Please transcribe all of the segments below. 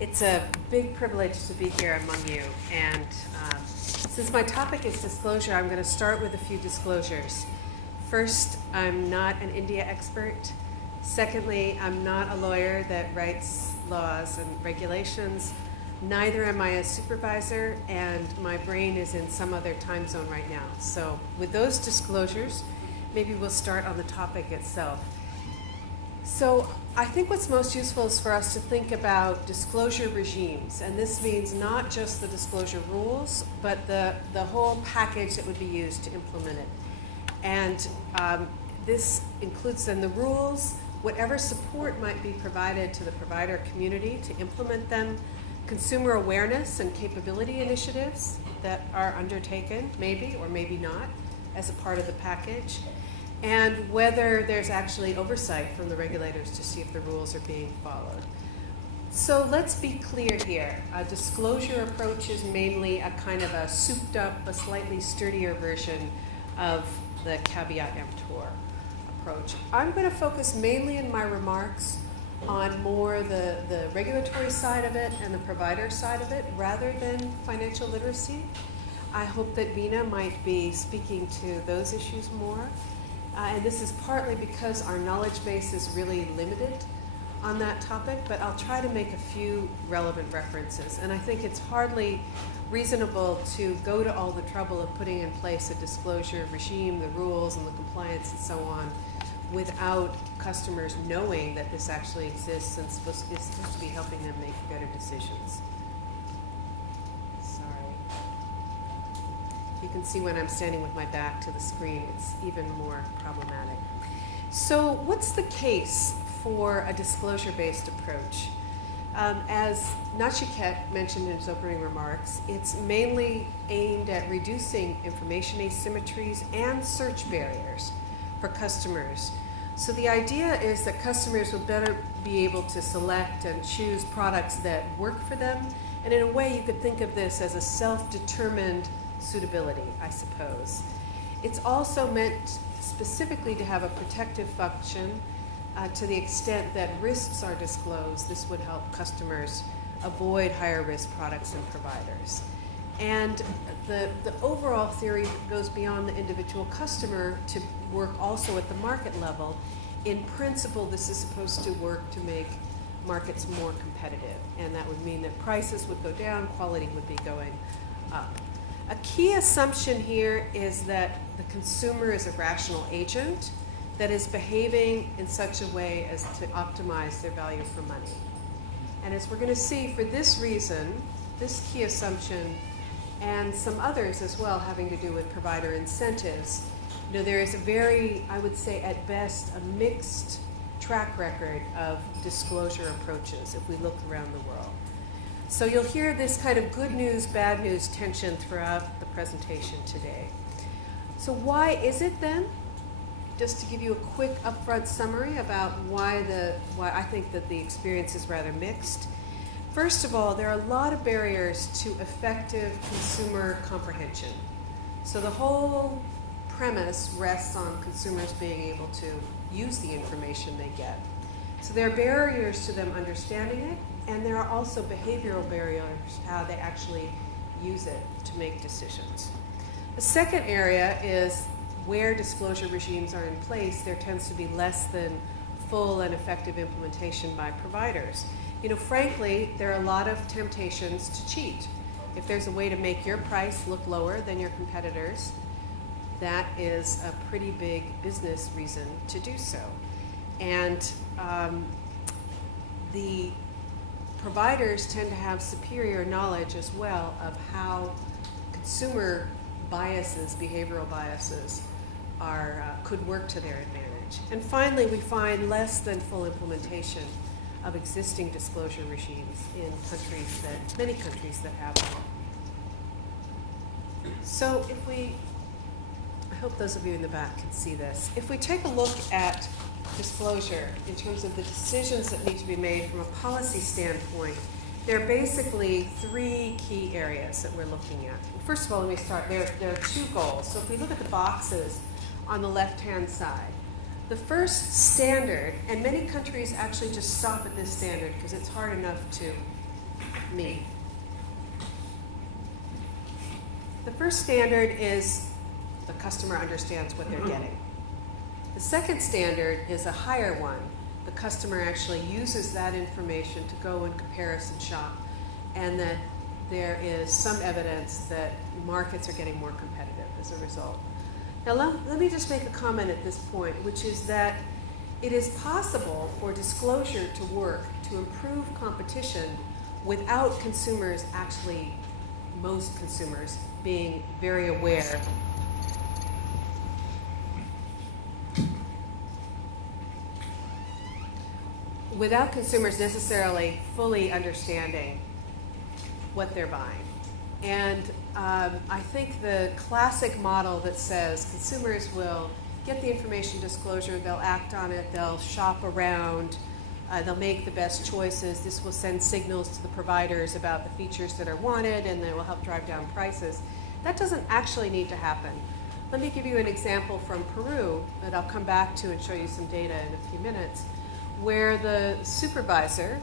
It's a big privilege to be here among you. And since my topic is disclosure, I'm going to start with a few disclosures. First, I'm not an India expert. Secondly, I'm not a lawyer that writes laws and regulations. Neither am I a supervisor, and my brain is in some other time zone right now. So with those disclosures, maybe we'll start on the topic itself. So I think what's most useful is for us to think about disclosure regimes, and this means not just the disclosure rules, but the whole package that would be used to implement it. And this includes then the rules, whatever support might be provided to the provider community to implement them, consumer awareness and capability initiatives that are undertaken, maybe or maybe not, as a part of the package, and whether there's actually oversight from the regulators to see if the rules are being followed. So let's be clear here. A disclosure approach is mainly a kind of a souped up, a slightly sturdier version of the caveat emptor approach. I'm going to focus mainly in my remarks on more the regulatory side of it and the provider side of it rather than financial literacy. I hope that Veena might be speaking to those issues more. And this is partly because our knowledge base is really limited on that topic, but I'll try to make a few relevant references. And I think it's hardly reasonable to go to all the trouble of putting in place a disclosure regime, the rules and the compliance and so on, without customers knowing that this actually exists and is supposed to be helping them make better decisions. You can see when I'm standing with my back to the screen, it's even more problematic. So what's the case for a disclosure-based approach? As Nachiket mentioned in his opening remarks, it's mainly aimed at reducing information asymmetries and search barriers for customers. So the idea is that customers will better be able to select and choose products that work for them. And in a way, you could think of this as a self-determined suitability, I suppose. It's also meant specifically to have a protective function to the extent that risks are disclosed. This would help customers avoid higher risk products and providers. And the overall theory goes beyond the individual customer to work also at the market level. In principle, this is supposed to work to make markets more competitive, and that would mean that prices would go down, quality would be going up. A key assumption here is that the consumer is a rational agent that is behaving in such a way as to optimize their value for money. And as we're going to see, for this reason, this key assumption and some others as well having to do with provider incentives, there is a very, I would say at best, a mixed track record of disclosure approaches if we look around the world. So you'll hear this kind of good news, bad news tension throughout the presentation today. So why is it then? Just to give you a quick upfront summary about why I think that the experience is rather mixed. First of all, there are a lot of barriers to effective consumer comprehension. So the whole premise rests on consumers being able to use the information they get. So there are barriers to them understanding it, and there are also behavioral barriers, how they actually use it to make decisions. The second area is where disclosure regimes are in place, there tends to be less than full and effective implementation by providers. Frankly, there are a lot of temptations to cheat. If there's a way to make your price look lower than your competitors, that is a pretty big business reason to do so. And the providers tend to have superior knowledge as well of how consumer biases, behavioral biases, could work to their advantage. And finally, we find less than full implementation of existing disclosure regimes in many countries that have them. So I hope those of you in the back can see this. If we take a look at disclosure in terms of the decisions that need to be made from a policy standpoint, there are basically three key areas that we're looking at. First of all, let me start. There are two goals. So if we look at the boxes on the left-hand side, the first standard, and many countries actually just stop at this standard because it's hard enough to meet. The first standard is the customer understands what they're getting. The second standard is a higher one. The customer actually uses that information to go and comparison shop, and that there is some evidence that markets are getting more competitive as a result. Now let me just make a comment at this point, which is that it is possible for disclosure to work to improve competition without consumers actually, most consumers, being very aware without consumers necessarily fully understanding what they're buying. And I think the classic model that says consumers will get the information disclosure, they'll act on it, they'll shop around, they'll make the best choices, this will send signals to the providers about the features that are wanted, and they will help drive down prices. That doesn't actually need to happen. Let me give you an example from Peru that I'll come back to and show you some data in a few minutes, where the supervisor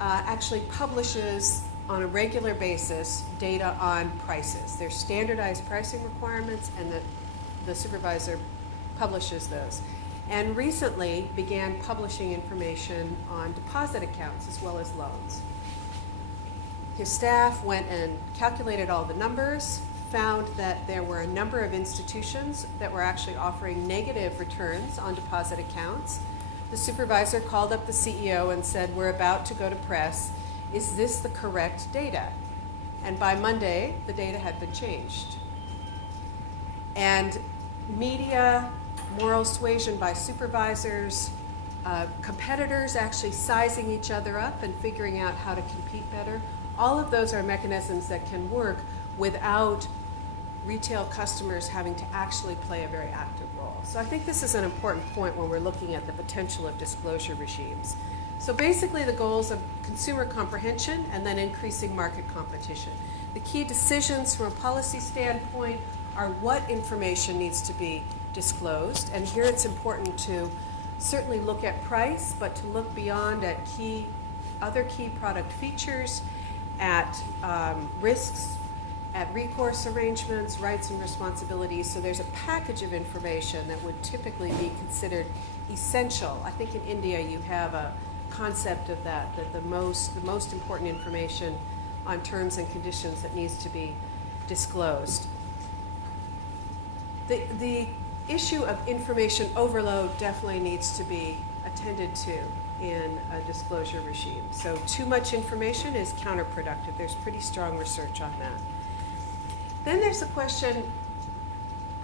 actually publishes on a regular basis data on prices. There's standardized pricing requirements, and the supervisor publishes those. And recently began publishing information on deposit accounts as well as loans. His staff went and calculated all the numbers, found that there were a number of institutions that were actually offering negative returns on deposit accounts. The supervisor called up the CEO and said, "We're about to go to press. Is this the correct data?" And by Monday, the data had been changed. And media, moral suasion by supervisors, competitors actually sizing each other up and figuring out how to compete better, all of those are mechanisms that can work without retail customers having to actually play a very active role. So I think this is an important point when we're looking at the potential of disclosure regimes. So basically the goals of consumer comprehension and then increasing market competition. The key decisions from a policy standpoint are what information needs to be disclosed, and here it's important to certainly look at price, but to look beyond at other key product features, at risks, at recourse arrangements, rights and responsibilities. So there's a package of information that would typically be considered essential. I think in India you have a concept of that the most important information on terms and conditions that needs to be disclosed. The issue of information overload definitely needs to be attended to in a disclosure regime. So too much information is counterproductive. There's pretty strong research on that. Then there's the question,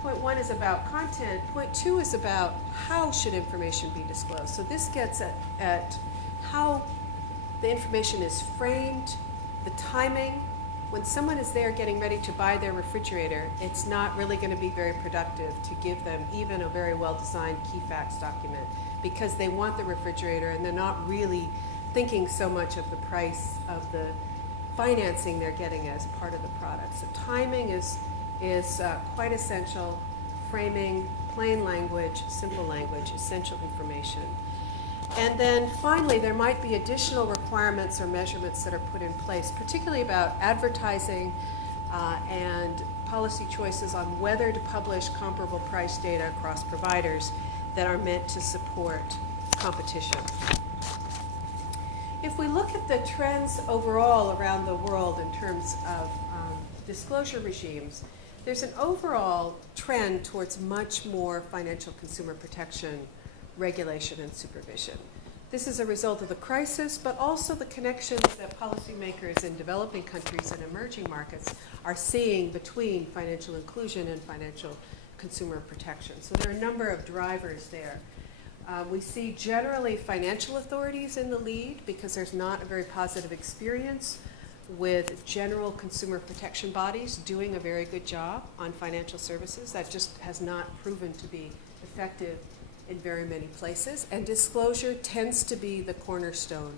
point one is about content, point two is about how should information be disclosed. So this gets at how the information is framed, the timing. When someone is there getting ready to buy their refrigerator, it's not really going to be very productive to give them even a very well-designed key facts document, because they want the refrigerator and they're not really thinking so much of the price of the financing they're getting as part of the product. So timing is quite essential. Framing, plain language, simple language, essential information. And then finally, there might be additional requirements or measurements that are put in place, particularly about advertising and policy choices on whether to publish comparable price data across providers that are meant to support competition. If we look at the trends overall around the world in terms of disclosure regimes, there's an overall trend towards much more financial consumer protection, regulation, and supervision. This is a result of the crisis, but also the connections that policymakers in developing countries and emerging markets are seeing between financial inclusion and financial consumer protection. So there are a number of drivers there. We see generally financial authorities in the lead because there's not a very positive experience with general consumer protection bodies doing a very good job on financial services. That just has not proven to be effective in very many places. And disclosure tends to be the cornerstone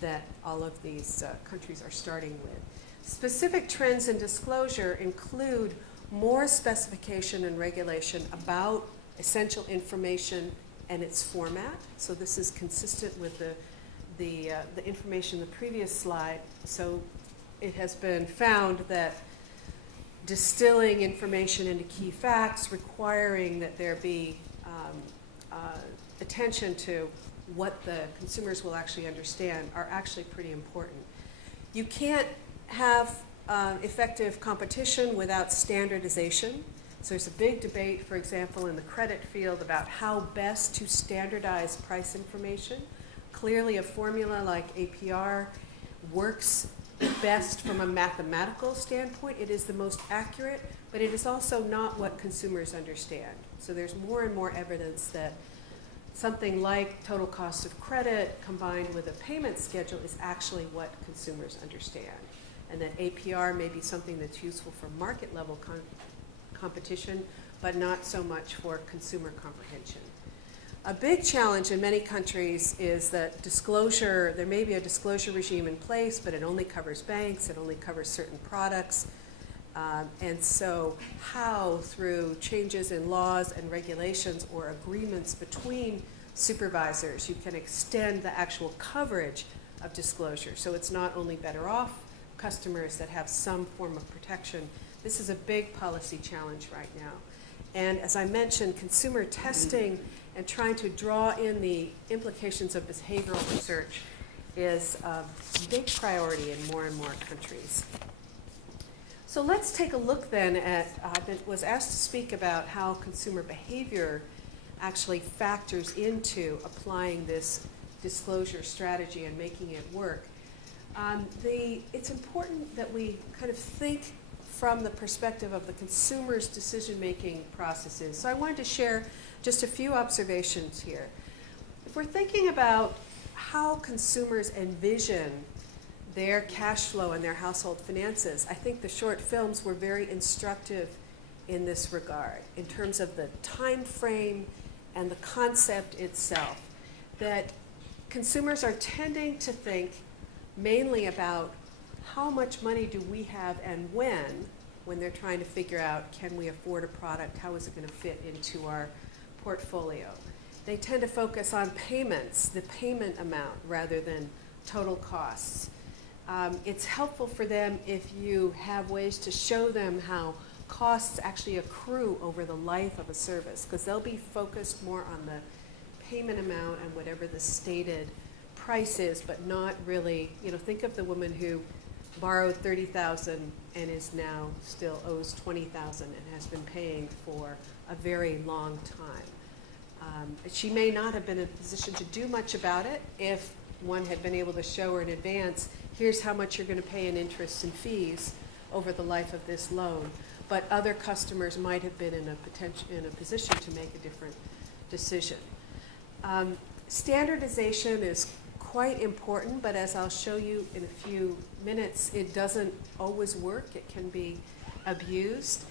that all of these countries are starting with. Specific trends in disclosure include more specification and regulation about essential information and its format. So this is consistent with the information in the previous slide. So it has been found that distilling information into key facts, requiring that there be attention to what the consumers will actually understand, are actually pretty important. You can't have effective competition without standardization. So there's a big debate, for example, in the credit field about how best to standardize price information. Clearly, a formula like APR works best from a mathematical standpoint. It is the most accurate, but it is also not what consumers understand. So there's more and more evidence that something like total cost of credit combined with a payment schedule is actually what consumers understand. And that APR may be something that's useful for market level competition, but not so much for consumer comprehension. A big challenge in many countries is that disclosure, there may be a disclosure regime in place, but it only covers banks, it only covers certain products. And so how, through changes in laws and regulations or agreements between supervisors, you can extend the actual coverage of disclosure. So it's not only better off customers that have some form of protection. This is a big policy challenge right now. And as I mentioned, consumer testing and trying to draw in the implications of behavioral research is a big priority in more and more countries. So let's take a look then at, I was asked to speak about how consumer behavior actually factors into applying this disclosure strategy and making it work. It's important that we kind of think from the perspective of the consumer's decision-making processes. So I wanted to share just a few observations here. If we're thinking about how consumers envision their cash flow and their household finances, I think the short films were very instructive in this regard, in terms of the time frame and the concept itself, that consumers are tending to think mainly about how much money do we have and when they're trying to figure out, can we afford a product, how is it going to fit into our portfolio. They tend to focus on payments, the payment amount, rather than total costs. It's helpful for them if you have ways to show them how costs actually accrue over the life of a service, because they'll be focused more on the payment amount and whatever the stated price is, but not really, think of the woman who borrowed $30,000 and is now still owes $20,000 and has been paying for a very long time. She may not have been in a position to do much about it if one had been able to show her in advance, here's how much you're going to pay in interest and fees over the life of this loan. But other customers might have been in a position to make a different decision. Standardization is quite important, but as I'll show you in a few minutes, it doesn't always work. It can be abused.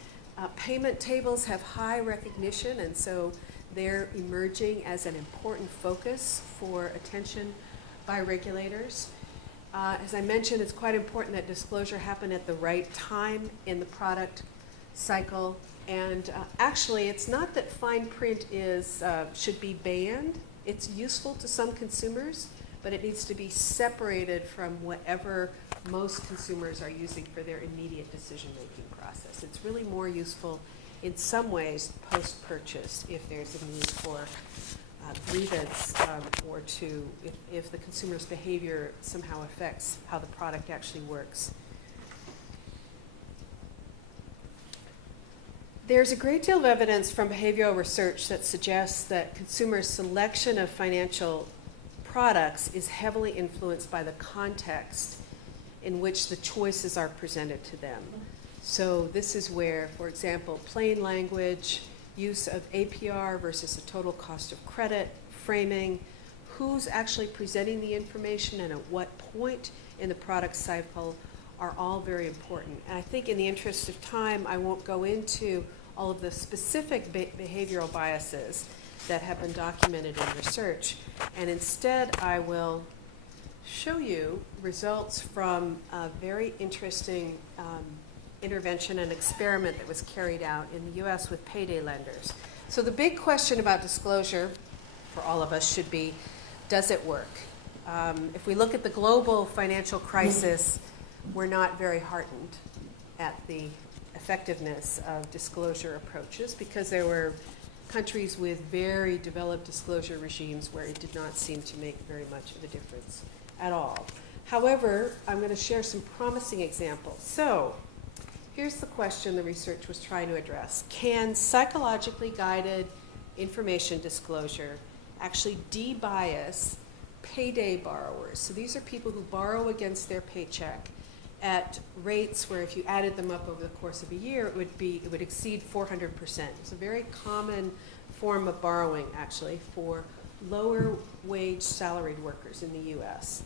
Payment tables have high recognition, and so they're emerging as an important focus for attention by regulators. As I mentioned, it's quite important that disclosure happen at the right time in the product cycle. And actually, it's not that fine print should be banned. It's useful to some consumers, but it needs to be separated from whatever most consumers are using for their immediate decision-making process. It's really more useful in some ways post-purchase if there's a need for grievance or if the consumer's behavior somehow affects how the product actually works. There's a great deal of evidence from behavioral research that suggests that consumers' selection of financial products is heavily influenced by the context in which the choices are presented to them. So this is where, for example, plain language, use of APR versus the total cost of credit, framing, who's actually presenting the information and at what point in the product cycle are all very important. And I think in the interest of time, I won't go into all of the specific behavioral biases that have been documented in research. And instead, I will show you results from a very interesting intervention and experiment that was carried out in the US with payday lenders. So the big question about disclosure for all of us should be, does it work? If we look at the global financial crisis, we're not very heartened at the effectiveness of disclosure approaches because there were countries with very developed disclosure regimes where it did not seem to make very much of a difference at all. However, I'm going to share some promising examples. So, here's the question the research was trying to address. Can psychologically guided information disclosure actually de-bias payday borrowers? So these are people who borrow against their paycheck at rates where if you added them up over the course of a year, it would exceed 400%. It's a very common form of borrowing, actually, for lower wage salaried workers in the U.S.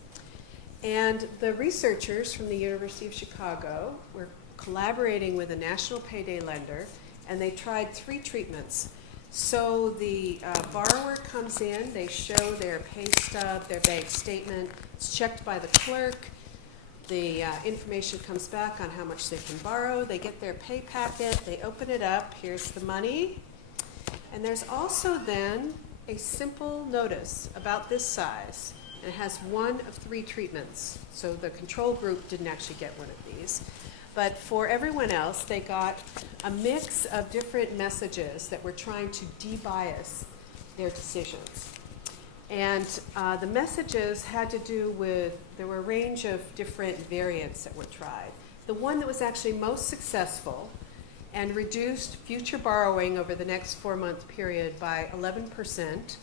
And the researchers from the University of Chicago were collaborating with a national payday lender, and they tried 3 treatments. So the borrower comes in, they show their pay stub, their bank statement, it's checked by the clerk, the information comes back on how much they can borrow, they get their pay packet, they open it up, here's the money, and there's also then a simple notice about this size, and it has 1 of 3 treatments. So the control group didn't actually get one of these. But for everyone else, they got a mix of different messages that were trying to de-bias their decisions. And the messages had to do with, there were a range of different variants that were tried. The one that was actually most successful and reduced future borrowing over the next 4-month period by 11%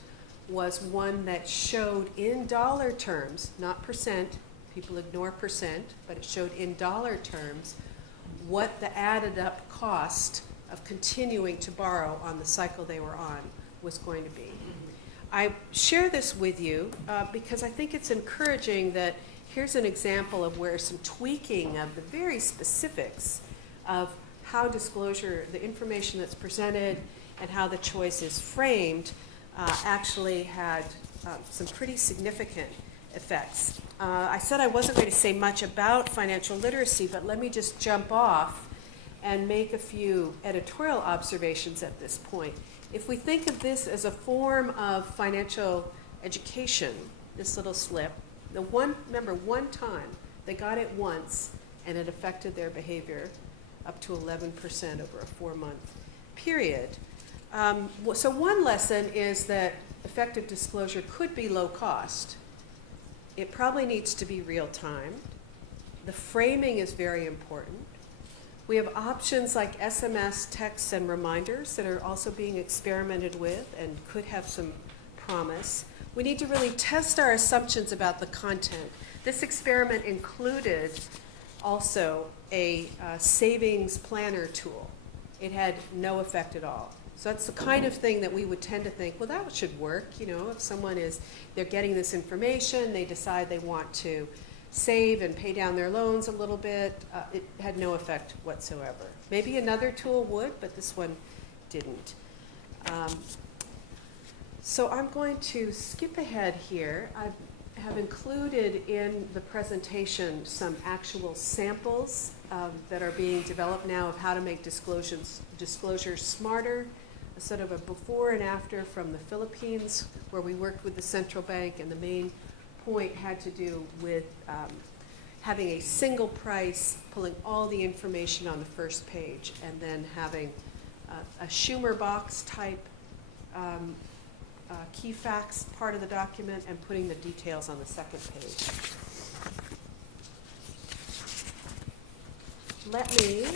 was one that showed in dollar terms, not percent, people ignore percent, but it showed in dollar terms what the added up cost of continuing to borrow on the cycle they were on was going to be. I share this with you because I think it's encouraging that here's an example of where some tweaking of the very specifics of how disclosure, the information that's presented and how the choice is framed actually had some pretty significant effects. I said I wasn't going to say much about financial literacy, but let me just jump off and make a few editorial observations at this point. If we think of this as a form of financial education, this little slip, remember, one time, they got it once, and it affected their behavior up to 11% over a 4-month period. So one lesson is that effective disclosure could be low cost. It probably needs to be real time. The framing is very important. We have options like SMS, texts, and reminders that are also being experimented with and could have some promise. We need to really test our assumptions about the content. This experiment included also a savings planner tool. It had no effect at all. So that's the kind of thing that we would tend to think, well, that should work. You know, if someone they're getting this information, they decide they want to save and pay down their loans a little bit, it had no effect whatsoever. Maybe another tool would, but this one didn't. So I'm going to skip ahead here. I have included in the presentation some actual samples that are being developed now of how to make disclosures smarter, a sort of a before and after from the Philippines, where we worked with the central bank, and the main point had to do with having a single price, pulling all the information on the first page, and then having a Schumer box type key facts part of the document and putting the details on the second page. Let me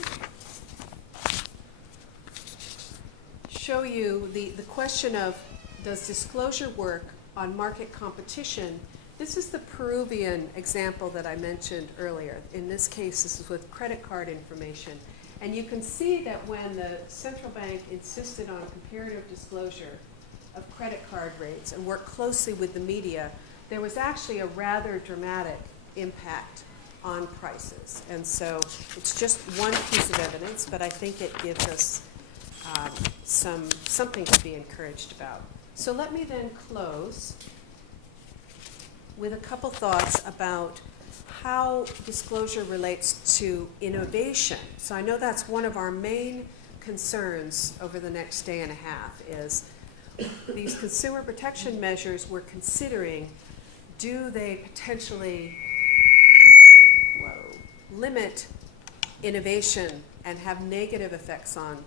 show you the question of, does disclosure work on market competition? This is the Peruvian example that I mentioned earlier. In this case, this is with credit card information. And you can see that when the central bank insisted on comparative disclosure of credit card rates and worked closely with the media, there was actually a rather dramatic impact on prices. And so it's just one piece of evidence, but I think it gives us something to be encouraged about. So let me then close with a couple thoughts about how disclosure relates to innovation. So I know that's one of our main concerns over the next day and a half is these consumer protection measures we're considering do they potentially limit innovation and have negative effects on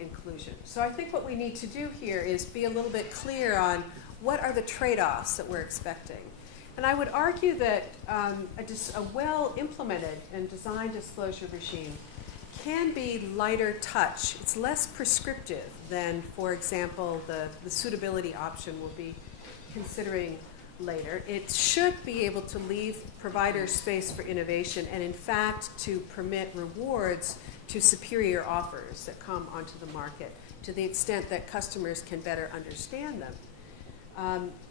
inclusion? So I think what we need to do here is be a little bit clear on what are the trade-offs that we're expecting. And I would argue that a well-implemented and designed disclosure regime can be lighter touch. It's less prescriptive than, for example, the suitability option we'll be considering later. It should be able to leave providers space for innovation and, in fact, to permit rewards to superior offers that come onto the market to the extent that customers can better understand them.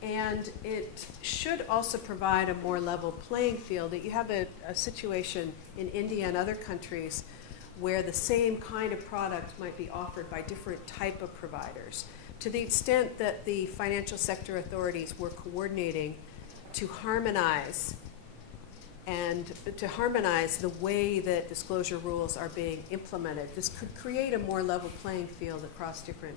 And it should also provide a more level playing field. That you have a situation in India and other countries where the same kind of product might be offered by different type of providers. To the extent that the financial sector authorities were coordinating to harmonize the way that disclosure rules are being implemented, this could create a more level playing field across different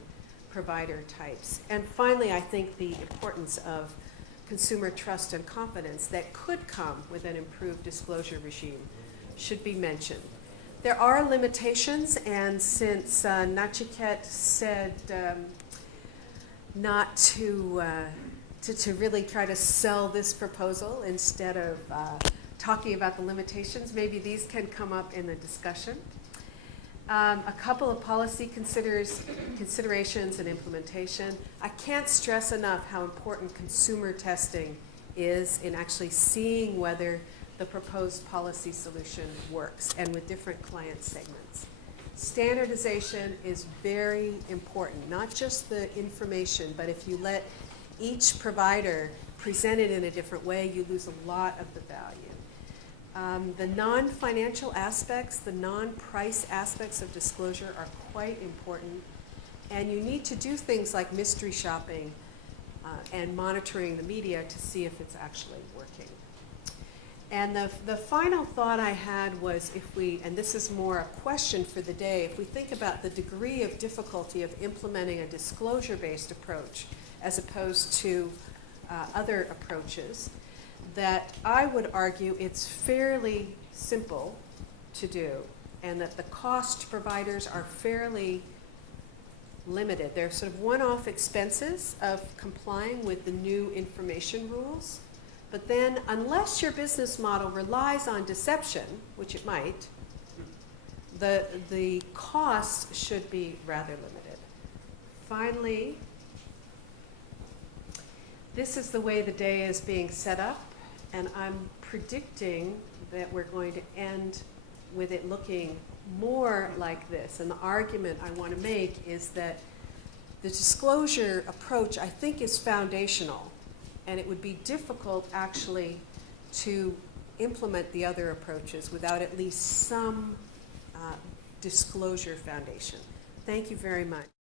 provider types. And finally, I think the importance of consumer trust and confidence that could come with an improved disclosure regime should be mentioned. There are limitations, and since Nachiket said not to really try to sell this proposal instead of talking about the limitations, maybe these can come up in the discussion. A couple of policy considerations and implementation. I can't stress enough how important consumer testing is in actually seeing whether the proposed policy solution works, and with different client segments. Standardization is very important, not just the information, but if you let each provider present it in a different way, you lose a lot of the value. The non-financial aspects, the non-price aspects of disclosure are quite important, and you need to do things like mystery shopping and monitoring the media to see if it's actually working. And the final thought I had was, and this is more a question for the day, if we think about the degree of difficulty of implementing a disclosure-based approach as opposed to other approaches, that I would argue it's fairly simple to do, and that the cost to providers are fairly limited. They're sort of one-off expenses of complying with the new information rules. But then, unless your business model relies on deception, which it might, the costs should be rather limited. Finally, this is the way the day is being set up, and I'm predicting that we're going to end with it looking more like this. And the argument I want to make is that the disclosure approach, I think, is foundational. And it would be difficult, actually, to implement the other approaches without at least some disclosure foundation. Thank you very much.